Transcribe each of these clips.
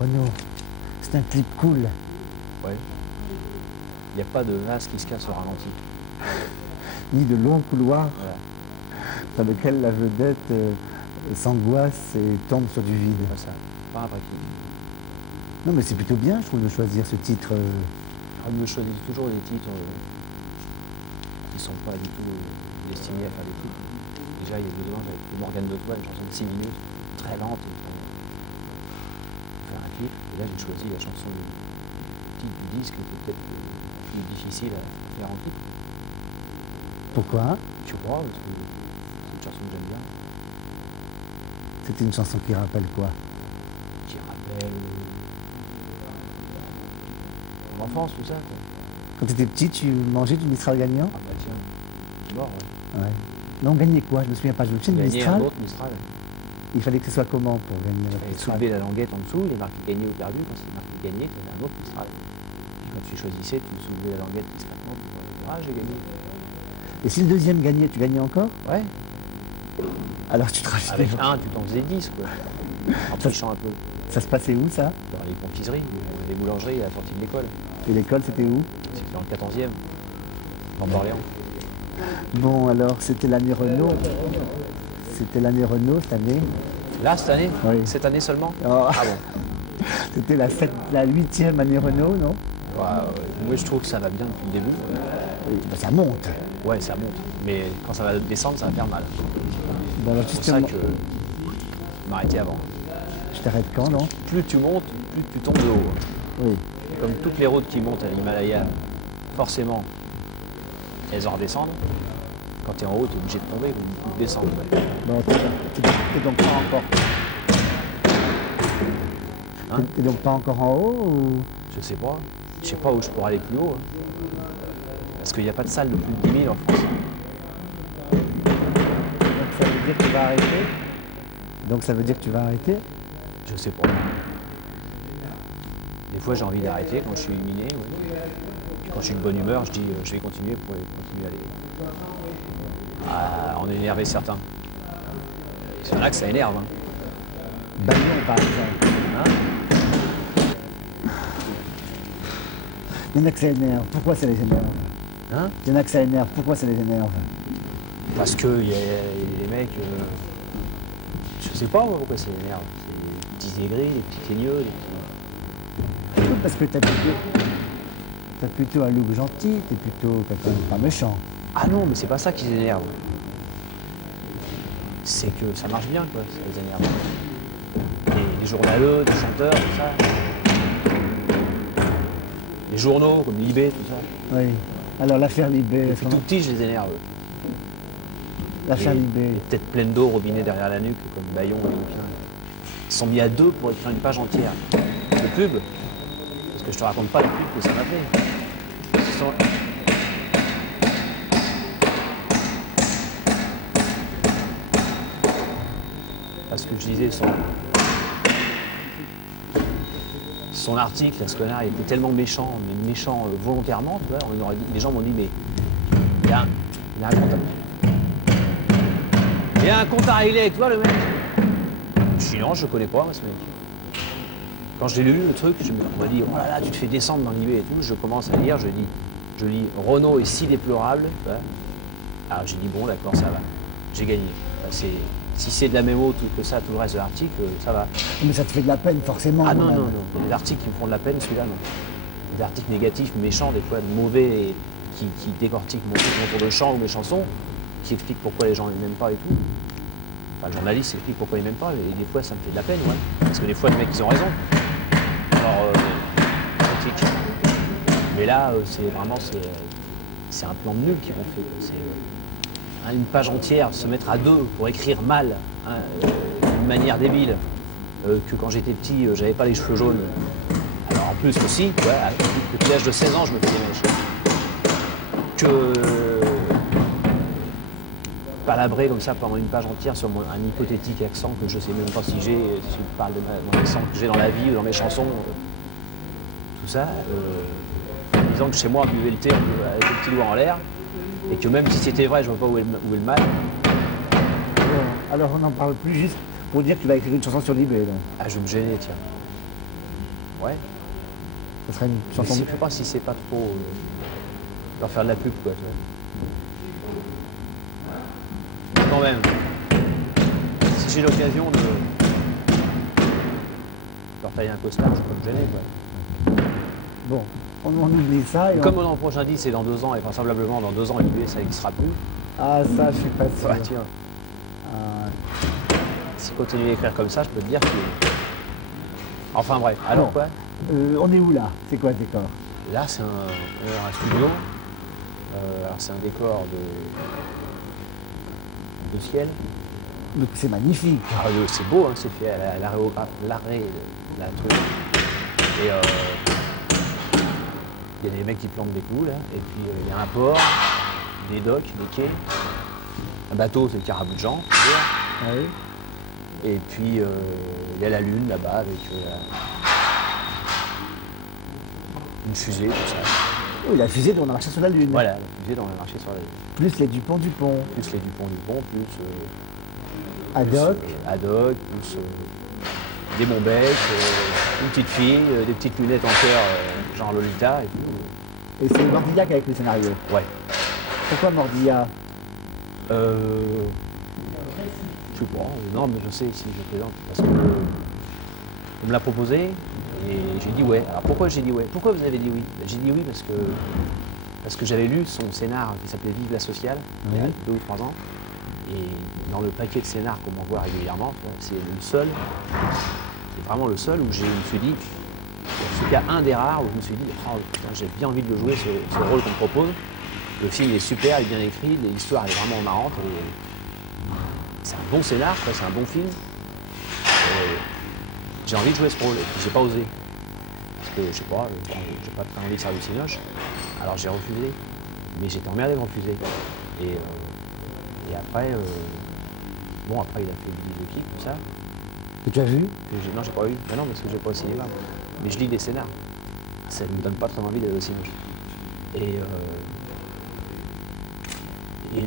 Renault. C'est un clip cool. Ouais. Il n'y a pas de vase qui se casse au ralenti. Ni de longs couloirs Voilà. dans lesquels la vedette s'angoisse et tombe sur du vide. Pas ça. Pas un vrai clip. Non mais c'est plutôt bien, je trouve, de choisir ce titre. On me choisit toujours des titres qui ne sont pas du tout destinés à faire des clips. Déjà, il y a des ans, j'avais fait Morgane de Toi, une chanson de 6 minutes, très lente, et pour faire un clip. Et là, j'ai choisi la chanson du titre du disque, qui était peut-être plus difficile à faire en clip. Pourquoi? Tu crois? Parce que c'est une chanson que j'aime bien, C'était une chanson qui rappelle quoi? qui rappelle mon enfance, tout ça, quoi. Quand tu étais petit, tu mangeais du Mistral gagnant? Ah bah tiens, je suis mort, ouais. Ouais. Non, on gagnait quoi? Je me souviens pas. Je me souviens de Gagner un Mistral. autre Mistral. Il fallait que ce soit comment pour gagner Il le fallait Mistral? soulever la languette en dessous, il est marqué gagné ou perdu. Quand c'est marqué gagné, tu avais un autre Mistral. Et quand tu choisissais, tu soulevais la languette discrètement pour dire ah, j'ai gagné. Et si le deuxième gagnait, tu gagnais encore? Ouais. Alors tu te rachetais. Avec un, tu t'en faisais 10, quoi. En trichant un peu. Ça se passait où ça? Dans les confiseries, les boulangeries à la sortie de l'école. Et l'école, c'était où? C'était dans le 14e, dans Orléans. Bon, alors c'était l'année Renault. C'était l'année Renault cette année. Là, cette année? Oui. Cette année seulement? Oh, Ah bon? c'était la 8e année Renault, non? Moi, je trouve que ça va bien depuis le début. Oui, ben, ça monte. Ouais, ça monte. Mais quand ça va descendre, ça va faire mal. Bon, alors C'est pour ça justement, que je m'arrêtais avant. je t'arrête quand, non? Plus tu montes, plus tu tombes de haut. Oui. Comme toutes les routes qui montent à l'Himalaya, forcément, elles en redescendent. Quand tu es en haut, tu es obligé de tomber ou de descendre. Bon, t'es donc pas encore. Hein? T'es donc pas encore en haut ou... Je sais pas. Je sais pas où je pourrais aller plus haut. Parce qu'il n'y a pas de salle de plus de 10 000 en France. Donc ça veut dire que tu vas arrêter? Donc ça veut dire que tu vas arrêter? Je sais pas. Des fois, j'ai envie d'arrêter quand je suis éliminé. Ouais. Puis quand je suis de bonne humeur, je dis je vais continuer pour continuer à en énerver certains. C'est là que ça énerve. Hein. Bayon, par exemple. Hein? Il y en a que ça énerve. Pourquoi ça les énerve? Hein? Il y en a que ça énerve. Pourquoi ça les énerve? Parce que y a les mecs, je sais pas moi pourquoi ça énerve. C'est les petits aigris, les petits teigneux, les petits... Oui, parce que t'as plutôt un look gentil, t'es plutôt quelqu'un de pas méchant. Ah non, mais c'est pas ça qui les énerve. C'est que ça marche bien, quoi, ça les énerve. Les journaleux, les chanteurs, tout ça. Les journaux, comme Libé, tout ça. Oui. Alors l'affaire Libé, Depuis tout petit, je les énerve. l'affaire Et Libé. têtes pleines d'eau, robinet derrière la nuque, comme Bayon et Lupin. Ils sont mis à deux pour écrire une page entière de pub. Parce que je te raconte pas la pub que ça m'a fait. Ce sont... Parce que je disais, son article, ce connard, il était tellement méchant, mais méchant volontairement, tu vois. Les gens m'ont dit, mais il y a un compte il y a un compte à régler avec toi, le mec. Je dis non, je connais pas, moi, ce mec. Quand j'ai lu le truc, on m'a dit, oh là là, tu te fais descendre dans l'IB et tout. Je commence à lire, je lis Renault est si déplorable. Tu vois. Alors j'ai dit, bon, d'accord, ça va. J'ai gagné. Enfin, si c'est de la mémo, tout le reste de l'article, ça va. Mais ça te fait de la peine, forcément. Ah non, quand non, même. non. Il y a des articles qui me font de la peine, celui-là, non. Des articles négatifs, méchants, des fois mauvais, et qui décortiquent mon tour de chant ou mes chansons, qui expliquent pourquoi les gens ne m'aiment pas et tout. Enfin, le journaliste explique pourquoi ils m'aiment pas, et des fois ça me fait de la peine, ouais. Parce que des fois, les mecs, ils ont raison. Alors, critique. Mais là, c'est un plan de nul qu'ils m'ont fait. C'est une page entière, se mettre à deux pour écrire mal, hein, d'une manière débile, que quand j'étais petit, j'avais pas les cheveux jaunes. Alors en plus aussi, ouais, depuis l'âge de 16 ans, je me fais des mèches. Que palabrer comme ça pendant une page entière sur un hypothétique accent que je sais même pas si j'ai, si je parle de mon accent que j'ai dans la vie ou dans mes chansons, tout ça, en disant que chez moi on buvait le thé avec le petit doigt en l'air, et que même si c'était vrai, je vois pas où est le mal. Bon, alors on n'en parle plus, juste pour dire que tu vas écrire une chanson sur Libé, donc. Ah, je vais me gêner, tiens. Ouais. Ça serait une Mais chanson je sais pas si c'est pas trop leur faire de la pub, quoi. Tu vois. Quand même, si j'ai l'occasion de leur tailler un costard, je peux me gêner, quoi. Bon, on oublie ça. Et Comme l'an prochain dit, c'est dans 2 ans, et vraisemblablement dans 2 ans, l'IB, ça n'existera plus. Ah, ça, je suis pas sûr. Ouais, tiens. Si continue à écrire comme ça, je peux te dire que. Enfin bref, alors Bon. quoi? On est où là? C'est quoi le décor? Là, c'est un studio. Alors, c'est un décor de ciel. Donc c'est magnifique. Ah, c'est beau, hein, c'est fait à l'arrêt, la truc. Et il y a des mecs qui plantent des clous là, et puis il y a un port, des docks, des quais, un bateau, c'est le carabou de Jean, Oui. et puis il y a la lune là-bas avec une fusée, tout ça. Oui, la fusée dont on a marché sur la Lune. Voilà, la fusée dont on a marché sur la lune. Plus les Dupont-Dupont. Plus les Dupont, plus Haddock. Haddock, plus des Monbeck, une petite fille, des petites lunettes en cœur, genre Lolita et tout. Et c'est Mordilla qui a écrit le scénario. Ouais. Pourquoi Mordilla? Je sais pas, non mais je sais si je plaisante, parce que on me l'a proposé et j'ai dit ouais. Alors pourquoi j'ai dit ouais? Pourquoi vous avez dit oui? Ben, j'ai dit oui parce que j'avais lu son scénar qui s'appelait Vive la sociale, il y a 2 ou 3 ans. Et dans le paquet de scénars qu'on m'envoie régulièrement, c'est le seul, c'est vraiment le seul où je me suis dit, en tout cas un des rares où je me suis dit, oh, putain, j'ai bien envie de le jouer, ce rôle qu'on me propose. Le film est super, il est bien écrit, l'histoire est vraiment marrante. C'est un bon scénar, quoi, c'est un bon film. J'ai envie de jouer ce rôle, et puis j'ai pas osé. Parce que, je sais pas, j'ai pas très envie de faire du cinoche. Alors j'ai refusé, mais j'étais emmerdé de refuser. Et après, bon, après il a fait Billy the Kid, tout ça. Que tu as vu? Non, j'ai pas vu. Ben non, parce que j'ai pas au cinéma. Mais je lis des scénars. Ça ne me donne pas très envie d'aller au cinéma. Et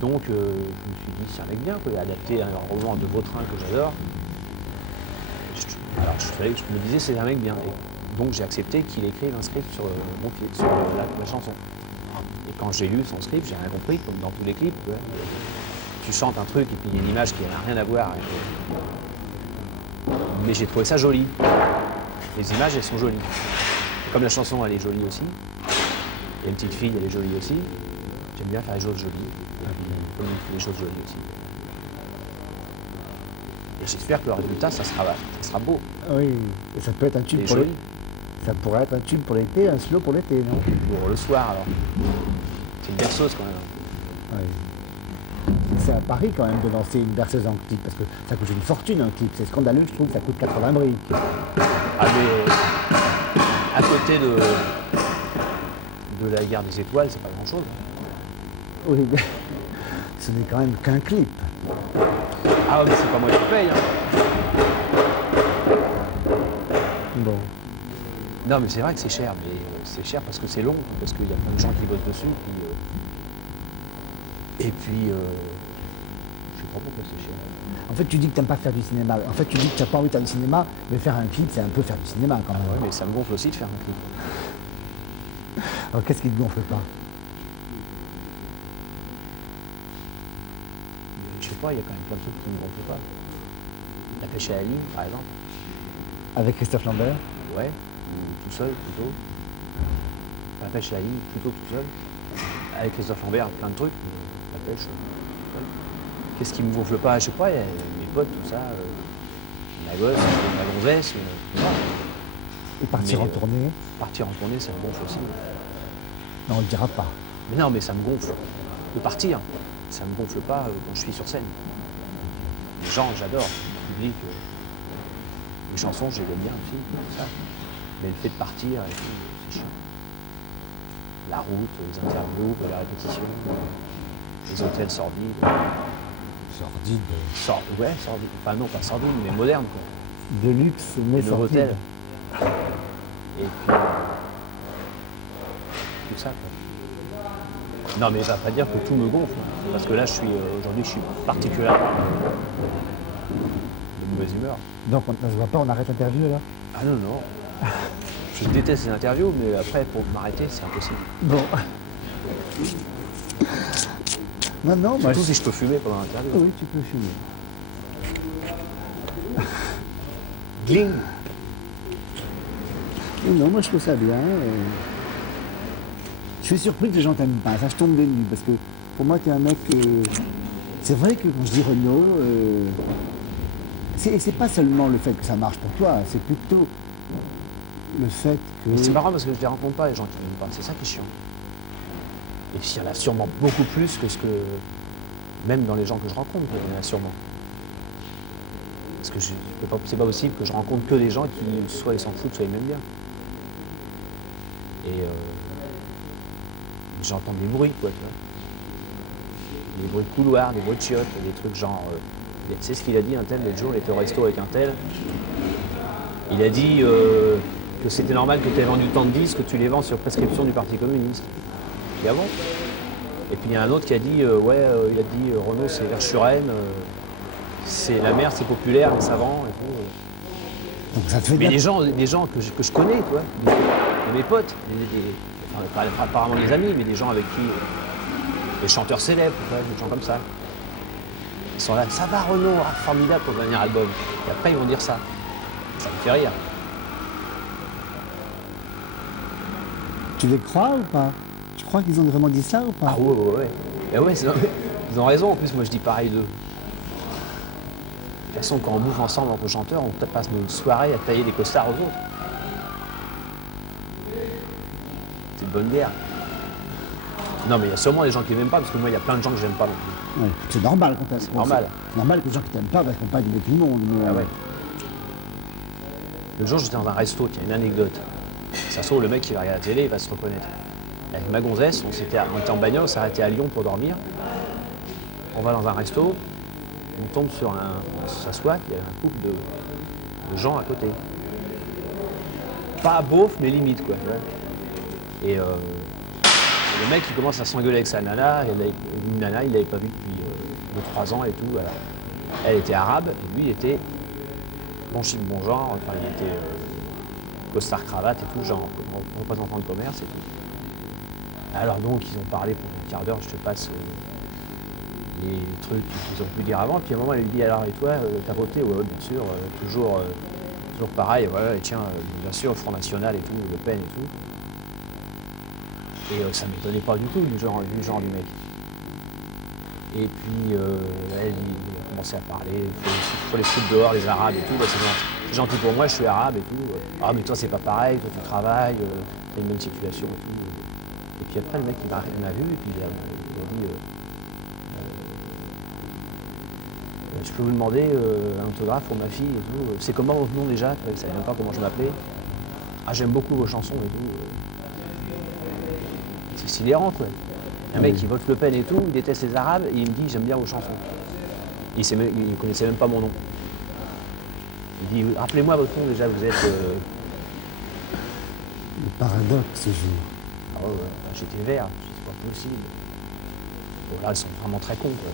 donc, je me suis dit, c'est un mec bien, quoi, adapter un roman de Vautrin que j'adore. Alors, je me disais, c'est un mec bien. Et donc, j'ai accepté qu'il écrive un script sur mon clip, sur la chanson. Et quand j'ai lu son script, j'ai rien compris, comme dans tous les clips. Ouais. Tu chantes un truc et puis il y a une image qui n'a rien à voir. Mais j'ai trouvé ça joli. Les images, elles sont jolies. Comme la chanson, elle est jolie aussi. Il y a une petite fille, elle est jolie aussi. J'aime bien faire les choses jolies. Et puis, comme il fait les choses jolies aussi. Et j'espère que le résultat, ça sera beau. Oui, et ça peut être un tube Et pour joli. l'été. Ça pourrait être un tube pour l'été, un slow pour l'été, non? Pour le soir, alors. C'est une berceuse quand même. Oui. C'est à Paris quand même de lancer une berceuse en clip, parce que ça coûte une fortune un clip. C'est scandaleux, je trouve, ça coûte 80 briques. Ah, mais à côté de la guerre des étoiles, c'est pas grand chose. Oui, mais ce n'est quand même qu'un clip. Ah, mais c'est pas moi qui paye. Hein. Bon. Non, mais c'est vrai que c'est cher, mais c'est cher parce que c'est long, parce qu'il y a plein de gens qui bossent dessus. Et puis, je sais pas pourquoi c'est cher. En fait, tu dis que tu n'aimes pas faire du cinéma. En fait, tu dis que tu n'as pas envie de faire du cinéma, mais faire un clip, c'est un peu faire du cinéma quand même. Ouais, mais ça me gonfle aussi de faire un clip. Alors, qu'est-ce qui ne te gonfle pas? Je sais pas, il y a quand même plein de trucs qui me gonflent pas. La pêche à la ligne, par exemple. Avec Christophe Lambert? Ouais, ou tout seul plutôt. La pêche à la ligne, plutôt tout seul. Avec Christophe Lambert, plein de trucs. La pêche. Qu'est-ce qui me gonfle pas? Je sais pas, il y a mes potes, tout ça. La gosse, la gonzesse. Et partir Mais, en tournée? Partir en tournée, ça me gonfle aussi. Non, on ne le dira pas. Mais non, mais ça me gonfle. De partir, ça me gonfle pas quand je suis sur scène. Les gens, j'adore. Le public, les chansons, je les aime bien aussi, tout ça. Mais le fait de partir, et tout, c'est chiant. La route, les interviews, la répétition, les hôtels sordides. Sordide. Ouais, sordides. Enfin non, pas sordides, mais modernes, quoi. De luxe, mais Le sordide. hôtel. Et puis, tout ça, quoi. Non, mais ça ne va pas dire que tout me gonfle. Parce que là, aujourd'hui, je suis particulièrement de mauvaise humeur. Donc, on ne se voit pas, on arrête l'interview là? Ah non, non. Je déteste les interviews, mais après, pour m'arrêter, c'est impossible. Bon. Non, moi Surtout si je peux fumer pendant l'interview. Oui, tu peux fumer. Gling. Non, moi je trouve ça bien. Je suis surpris que les gens t'aiment pas. Ça, je tombe des nues parce que pour moi, tu es un mec. C'est vrai que quand je dis Renaud, c'est pas seulement le fait que ça marche pour toi, c'est plutôt le fait que. Mais c'est marrant parce que je les rencontre pas, les gens qui m'aiment pas. C'est ça qui est chiant. Et puis il y en a sûrement beaucoup plus que ce que. Même dans les gens que je rencontre, il y en a sûrement. Parce que c'est pas possible que je rencontre que des gens qui soit ils s'en foutent, soit ils m'aiment bien. Et j'entends des bruits, quoi, tu vois. Des bruits de couloir, des bruits de chiottes, des trucs genre. Tu sais ce qu'il a dit, un tel, l'autre jour, il était au resto avec un tel. Il a dit que c'était normal que tu aies vendu tant de disques, que tu les vends sur prescription du Parti communiste. Et avant. Et puis il y a un autre qui a dit, il a dit Renaud c'est Verschuren, c'est la mer, c'est populaire, mais ça vend et tout. Donc ça te fait Mais bien. des gens que je connais, tu vois, mes potes, pas apparemment des amis, mais des gens avec qui, des chanteurs célèbres, tu vois, des gens comme ça. Ils sont là, ça va Renaud, ah, formidable pour le dernier album. Et après ils vont dire ça. Ça me fait rire. Tu les crois ou pas? Tu crois qu'ils ont vraiment dit ça ou pas? Ah ouais. Et ouais, ils ont raison, en plus moi je dis pareil d'eux. De toute façon, quand on bouffe ensemble entre chanteurs, on passe nos soirées à tailler des costards aux autres. C'est une bonne guerre. Non mais il y a sûrement des gens qui m'aiment pas, parce que moi il y a plein de gens que j'aime pas non plus. Ouais, c'est normal quand t'as. C'est normal. C'est normal que les gens qui t'aiment pas, parce qu'on peut pas aimer tout le monde. Mais, Ah ouais. Le jour j'étais dans un resto, qui a une anecdote. Ça se trouve, le mec qui va regarder la télé, il va se reconnaître. Avec ma gonzesse, on était en bagnole, on s'est arrêté à Lyon pour dormir. On va dans un resto, on tombe sur on s'assoit, il y a un couple de gens à côté. Pas beauf, mais limite quoi. Et le mec il commence à s'engueuler avec sa nana, une nana, il l'avait pas vue depuis 2-3 ans et tout. Voilà. Elle était arabe, et lui il était bon chic, bon genre, enfin il était costard cravate et tout, genre représentant de commerce et tout. Alors donc ils ont parlé pour un quart d'heure, je te passe les trucs qu'ils ont pu dire avant, puis à un moment elle lui dit alors et toi, t'as voté? Ouais bien sûr, toujours pareil, ouais, et tiens, bien sûr, Front National et tout, Le Pen et tout. Et ça ne m'étonnait pas du tout du genre du mec. Et puis elle il a commencé à parler, il faut les foutre dehors, les arabes et tout, bah, c'est gentil pour moi, je suis arabe et tout. Ah mais toi c'est pas pareil, toi tu travailles, t'as une bonne situation et tout. Et puis après le mec il m'a vu et puis il a dit je peux vous demander un autographe pour ma fille et tout. C'est comment votre nom déjà? Il ne savait même pas comment je m'appelais. Ah j'aime beaucoup vos chansons et tout. C'est sidérant quoi. Un mec qui vote Le Pen et tout, il déteste les arabes et il me dit j'aime bien vos chansons. Il ne connaissait même pas mon nom. Il dit rappelez-moi votre nom déjà, vous êtes. Le paradoxe ce jour. Ah ouais, j'étais vert, c'est pas possible. Bon, là ils sont vraiment très cons quoi.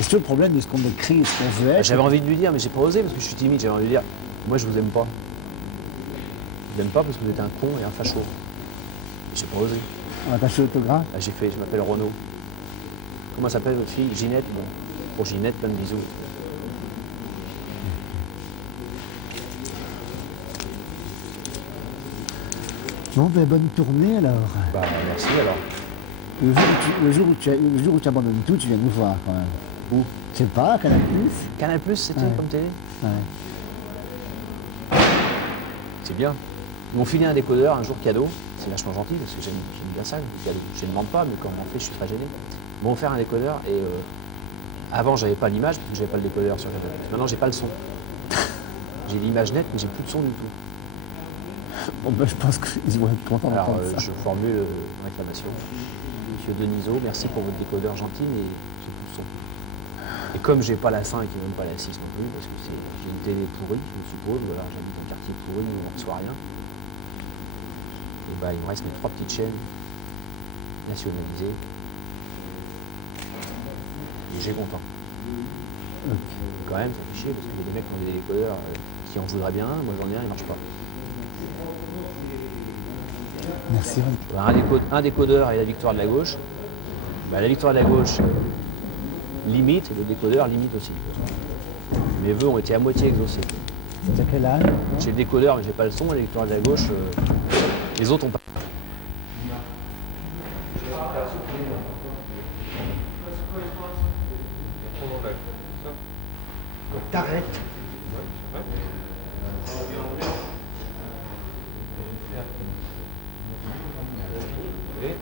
Est-ce que le problème de ce qu'on écrit et ce qu'on veut être? J'avais envie de lui dire, mais j'ai pas osé parce que je suis timide, j'avais envie de lui dire moi je vous aime pas. Je vous aime pas parce que vous êtes un con et un facho. J'ai pas osé. On va tâcher l'autographe. Ah, je m'appelle Renaud. Comment s'appelle votre fille? Ginette. Bon, pour Ginette, plein de bisous. Bon, ben bonne tournée alors. Bah merci alors. Le jour où tu abandonnes tout, tu viens nous voir quand même. Où? Je sais pas, Canal+. Canal+, c'était Ouais. comme télé? Ouais. C'est bien. Ils m'ont filé un décodeur un jour cadeau. C'est vachement gentil parce que j'aime bien ça, le cadeau. Je ne demande pas, mais quand on m'en fait, je suis très gêné. Ils m'ont offert un décodeur et avant, j'avais pas l'image parce que j'avais pas le décodeur sur le cadeau. Maintenant, j'ai pas le son. J'ai l'image nette, mais j'ai plus de son du tout. Bon, ben je pense qu'ils vont être contents Alors, d'entendre ça. je formule une réclamation. Monsieur Denisot, merci pour votre décodeur gentil, mais j'ai plus de son. Et comme j'ai pas la 5 et même pas la 6 non plus, parce que j'ai une télé pourrie, je suppose, voilà, j'habite un quartier pourri où on ne reçoit rien. Et bah, il me reste mes 3 petites chaînes nationalisées. Et j'ai content. Ok. Quand même, ça fait chier parce qu'il y a des mecs qui ont des décodeurs qui qui en voudrait bien, moi j'en ai un, il marche pas. Merci. Un décodeur et la victoire de la gauche. Bah, la victoire de la gauche limite, et le décodeur limite aussi. Mes vœux ont été à moitié exaucés. C'est à quel âge? J'ai le décodeur, mais j'ai pas le son, et la victoire de la gauche, les autres ont pas. T'arrêtes. Et